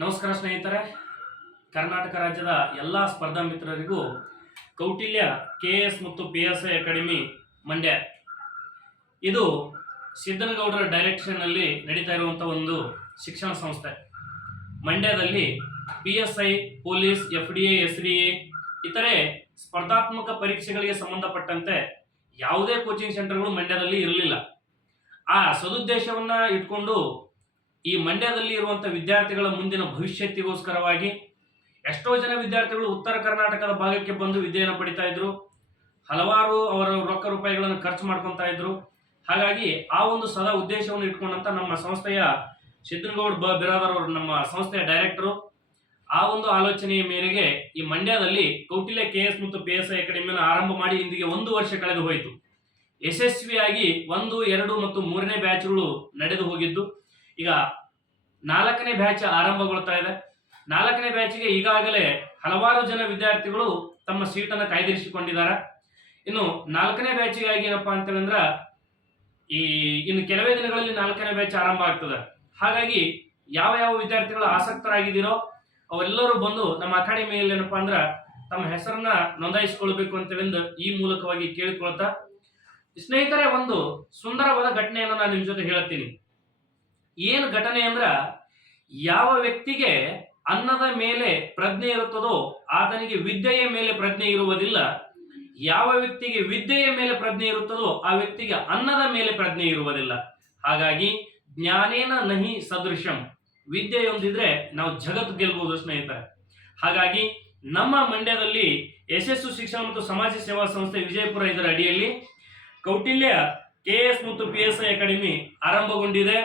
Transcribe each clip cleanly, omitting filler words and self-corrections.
ನಮಸ್ಕಾರ ಸ್ನೇಹಿತರೆ. ಕರ್ನಾಟಕ ರಾಜ್ಯದ ಎಲ್ಲ ಸ್ಪರ್ಧಾ ಮಿತ್ರರಿಗೂ ಕೌಟಿಲ್ಯ KS ಮತ್ತು PSI ಅಕಾಡೆಮಿ ಮಂಡ್ಯ ಇದು ಸಿದ್ದನಗೌಡರ ಡೈರೆಕ್ಷನ್ನಲ್ಲಿ ನಡೀತಾ ಇರುವಂಥ ಒಂದು ಶಿಕ್ಷಣ ಸಂಸ್ಥೆ. ಮಂಡ್ಯದಲ್ಲಿ PSI, ಪೊಲೀಸ್, FDA, SDA ಇತರೆ ಸ್ಪರ್ಧಾತ್ಮಕ ಪರೀಕ್ಷೆಗಳಿಗೆ ಸಂಬಂಧಪಟ್ಟಂತೆ ಯಾವುದೇ ಕೋಚಿಂಗ್ ಸೆಂಟರ್ಗಳು ಮಂಡ್ಯದಲ್ಲಿ ಇರಲಿಲ್ಲ. ಆ ಸದುದ್ದೇಶವನ್ನು ಇಟ್ಕೊಂಡು ಈ ಮಂಡ್ಯದಲ್ಲಿ ಇರುವಂಥ ವಿದ್ಯಾರ್ಥಿಗಳ ಮುಂದಿನ ಭವಿಷ್ಯತ್ತಿಗೋಸ್ಕರವಾಗಿ ಎಷ್ಟೋ ಜನ ವಿದ್ಯಾರ್ಥಿಗಳು ಉತ್ತರ ಕರ್ನಾಟಕದ ಭಾಗಕ್ಕೆ ಬಂದು ವಿದ್ಯೆಯನ್ನು ಪಡಿತಾ ಇದ್ರು. ಹಲವಾರು ಅವರ ರೊಕ್ಕ ರೂಪಾಯಿಗಳನ್ನು ಖರ್ಚು ಮಾಡ್ಕೊತಾ ಇದ್ರು. ಹಾಗಾಗಿ ಆ ಒಂದು ಸದಾ ಉದ್ದೇಶವನ್ನು ಇಟ್ಕೊಂಡಂತ ನಮ್ಮ ಸಂಸ್ಥೆಯ ಸಿದ್ದನಗೌಡ ಬಿರಾದರ್ ಅವರು ನಮ್ಮ ಸಂಸ್ಥೆಯ ಡೈರೆಕ್ಟರು ಆ ಒಂದು ಆಲೋಚನೆಯ ಮೇರೆಗೆ ಈ ಮಂಡ್ಯದಲ್ಲಿ ಕೌಟಿಲ್ಯ KS ಮತ್ತು PSI ಅಕಾಡೆಮಿಯನ್ನು ಆರಂಭ ಮಾಡಿ ಇಂದಿಗೆ 1 ವರ್ಷ ಕಳೆದು ಹೋಯಿತು. ಯಶಸ್ವಿಯಾಗಿ 1, 2 ಮತ್ತು 3ನೇ ಬ್ಯಾಚ್ಗಳು ನಡೆದು ಹೋಗಿದ್ದು ಈಗ 4ನೇ ಬ್ಯಾಚ್ ಆರಂಭಗೊಳ್ತಾ ಇದೆ. 4ನೇ ಬ್ಯಾಚ್ಗೆ ಈಗಾಗಲೇ ಹಲವಾರು ಜನ ವಿದ್ಯಾರ್ಥಿಗಳು ತಮ್ಮ ಸೀಟನ್ನು ಕಾಯ್ದಿರಿಸಿಕೊಂಡಿದ್ದಾರೆ. ಇನ್ನು 4ನೇ ಬ್ಯಾಚ್ಗಾಗಿ ಏನಪ್ಪಾ ಅಂತ ಹೇಳಿದ್ರೆ ಇನ್ನು ಕೆಲವೇ ದಿನಗಳಲ್ಲಿ 4ನೇ ಬ್ಯಾಚ್ ಆರಂಭ ಆಗ್ತದೆ. ಹಾಗಾಗಿ ಯಾವ ವಿದ್ಯಾರ್ಥಿಗಳು ಆಸಕ್ತರಾಗಿದ್ದೀರೋ ಅವೆಲ್ಲರೂ ಬಂದು ನಮ್ಮ ಅಕಾಡೆಮಿಯಲ್ಲಿ ಏನಪ್ಪಾ ಅಂದ್ರೆ ತಮ್ಮ ಹೆಸರನ್ನ ನೋಂದಾಯಿಸಿಕೊಳ್ಬೇಕು ಅಂತ ಹೇಳಿಂದ ಈ ಮೂಲಕವಾಗಿ ಕೇಳಿಕೊಳ್ತಾ, ಸ್ನೇಹಿತರೆ, ಒಂದು ಸುಂದರವಾದ ಘಟನೆಯನ್ನು ನಾನು ನಿಮ್ಮ ಜೊತೆ ಹೇಳ್ತೀನಿ. ಏನು ಘಟನೆ ಅಂದ್ರ, ಯಾವ ವ್ಯಕ್ತಿಗೆ ಅನ್ನದ ಮೇಲೆ ಪ್ರಜ್ಞೆ ಇರುತ್ತದೋ ಆತನಿಗೆ ವಿದ್ಯೆಯ ಮೇಲೆ ಪ್ರಜ್ಞೆ ಇರುವುದಿಲ್ಲ. ಯಾವ ವ್ಯಕ್ತಿಗೆ ವಿದ್ಯೆಯ ಮೇಲೆ ಪ್ರಜ್ಞೆ ಇರುತ್ತದೋ ಆ ವ್ಯಕ್ತಿಗೆ ಅನ್ನದ ಮೇಲೆ ಪ್ರಜ್ಞೆ ಇರುವುದಿಲ್ಲ. ಹಾಗಾಗಿ ಜ್ಞಾನೇನ ನಹಿ ಸದೃಶಂ, ವಿದ್ಯೆಯೊಂದಿದ್ರೆ ನಾವು ಜಗತ್ತು ಗೆಲ್ಬಹುದು ಸ್ನೇಹಿತರೆ. ಹಾಗಾಗಿ ನಮ್ಮ ಮಂಡ್ಯದಲ್ಲಿ ಯಶಸ್ಸು ಶಿಕ್ಷಣ ಮತ್ತು ಸಮಾಜ ಸೇವಾ ಸಂಸ್ಥೆ ವಿಜಯಪುರ ಇದರ ಅಡಿಯಲ್ಲಿ ಕೌಟಿಲ್ಯ KS ಮತ್ತು PSI ಅಕಾಡೆಮಿ ಆರಂಭಗೊಂಡಿದೆ.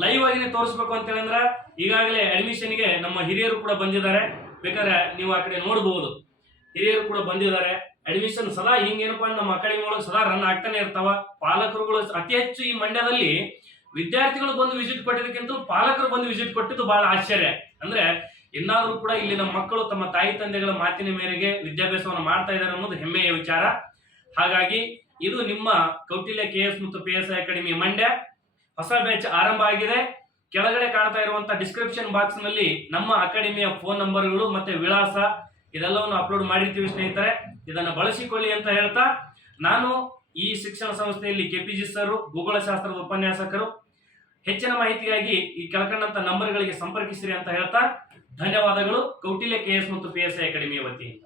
ಲೈವ್ ಆಗಿನೇ ತೋರಿಸ್ಬೇಕು ಅಂತ ಹೇಳಿದ್ರೆ ಈಗಾಗಲೇ ಅಡ್ಮಿಷನ್ಗೆ ನಮ್ಮ ಹಿರಿಯರು ಕೂಡ ಬಂದಿದ್ದಾರೆ. ಬೇಕಾದ್ರೆ ನೀವು ಆ ಕಡೆ ನೋಡಬಹುದು, ಹಿರಿಯರು ಕೂಡ ಬಂದಿದ್ದಾರೆ. ಅಡ್ಮಿಷನ್ ಸದಾ ಹಿಂಗೇನಪ್ಪ ನಮ್ಮ ಅಕಾಡೆಮಿ ಒಳಗೆ ಸದಾ ರನ್ ಆಗ್ತಾನೆ ಇರ್ತಾವ. ಪಾಲಕರುಗಳು ಅತಿ ಹೆಚ್ಚು ಈ ಮಂಡ್ಯದಲ್ಲಿ ವಿದ್ಯಾರ್ಥಿಗಳು ಬಂದು ವಿಸಿಟ್ ಕೊಟ್ಟಿದ್ದಕ್ಕಿಂತ ಪಾಲಕರು ಬಂದು ವಿಸಿಟ್ ಕೊಟ್ಟಿದ್ದು ಬಹಳ ಆಶ್ಚರ್ಯ. ಅಂದ್ರೆ ಇನ್ನಾದ್ರೂ ಕೂಡ ಇಲ್ಲಿ ನಮ್ಮ ಮಕ್ಕಳು ತಮ್ಮ ತಾಯಿ ತಂದೆಗಳ ಮಾತಿನ ಮೇರೆಗೆ ವಿದ್ಯಾಭ್ಯಾಸವನ್ನು ಮಾಡ್ತಾ ಇದ್ದಾರೆ ಅನ್ನೋದು ಹೆಮ್ಮೆಯ ವಿಚಾರ. ಹಾಗಾಗಿ ಇದು ನಿಮ್ಮ ಕೌಟಿಲ್ಯ KS ಮತ್ತು PSI ಅಕಾಡೆಮಿ ಮಂಡ್ಯ ಹೊಸ ಬ್ಯಾಚ್ ಆರಂಭ ಆಗಿದೆ. ಕೆಳಗಡೆ ಕಾಣ್ತಾ ಇರುವಂತ ಡಿಸ್ಕ್ರಿಪ್ಷನ್ ಬಾಕ್ಸ್ ನಲ್ಲಿ ನಮ್ಮ ಅಕಾಡೆಮಿಯ ಫೋನ್ ನಂಬರ್ಗಳು ಮತ್ತೆ ವಿಳಾಸ ಇದೆಲ್ಲವನ್ನು ಅಪ್ಲೋಡ್ ಮಾಡಿರ್ತೀವಿ ಸ್ನೇಹಿತರೆ. ಇದನ್ನು ಬಳಸಿಕೊಳ್ಳಿ ಅಂತ ಹೇಳ್ತಾ, ನಾನು ಈ ಶಿಕ್ಷಣ ಸಂಸ್ಥೆಯಲ್ಲಿ KPG ಸರ್, ಭೂಗೋಳಶಾಸ್ತ್ರದ ಉಪನ್ಯಾಸಕರು. ಹೆಚ್ಚಿನ ಮಾಹಿತಿಗಾಗಿ ಈ ಕೆಳಕಂಡಂತ ನಂಬರ್ಗಳಿಗೆ ಸಂಪರ್ಕಿಸಿರಿ ಅಂತ ಹೇಳ್ತಾ ಧನ್ಯವಾದಗಳು. ಕೌಟಿಲ್ಯ KS ಮತ್ತು PSI ಅಕಾಡೆಮಿಯ ವತಿಯಿಂದ.